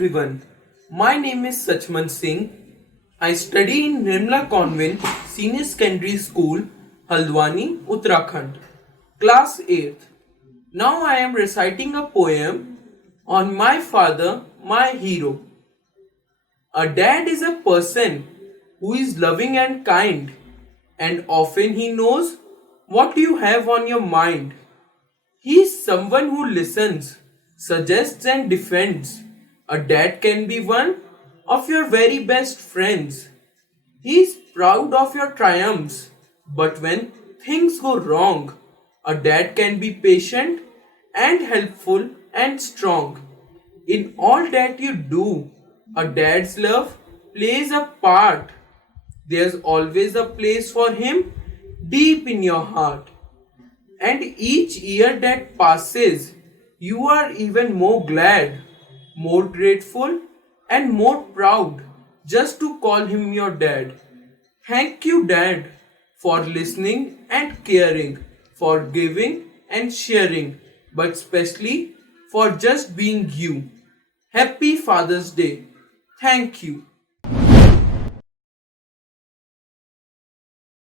everyone. My name is Sachman Singh. I study in Nirmala Convent Senior Secondary School, Haldwani, Uttarakhand. Class 8th. Now I am reciting a poem on my father, my hero. A dad is a person who is loving and kind, and often he knows what you have on your mind. He is someone who listens, suggests, and defends. A dad can be one of your very best friends. He is proud of your triumphs, but when things go wrong, a dad can be patient and helpful and strong. In all that you do, a dad's love plays a part. There's always a place for him deep in your heart. And each year that passes, you are even more glad, more grateful, and more proud just to call him your dad. Thank you, Dad, for listening and caring, for giving and sharing, but especially for just being you. Happy Father's Day. Thank you.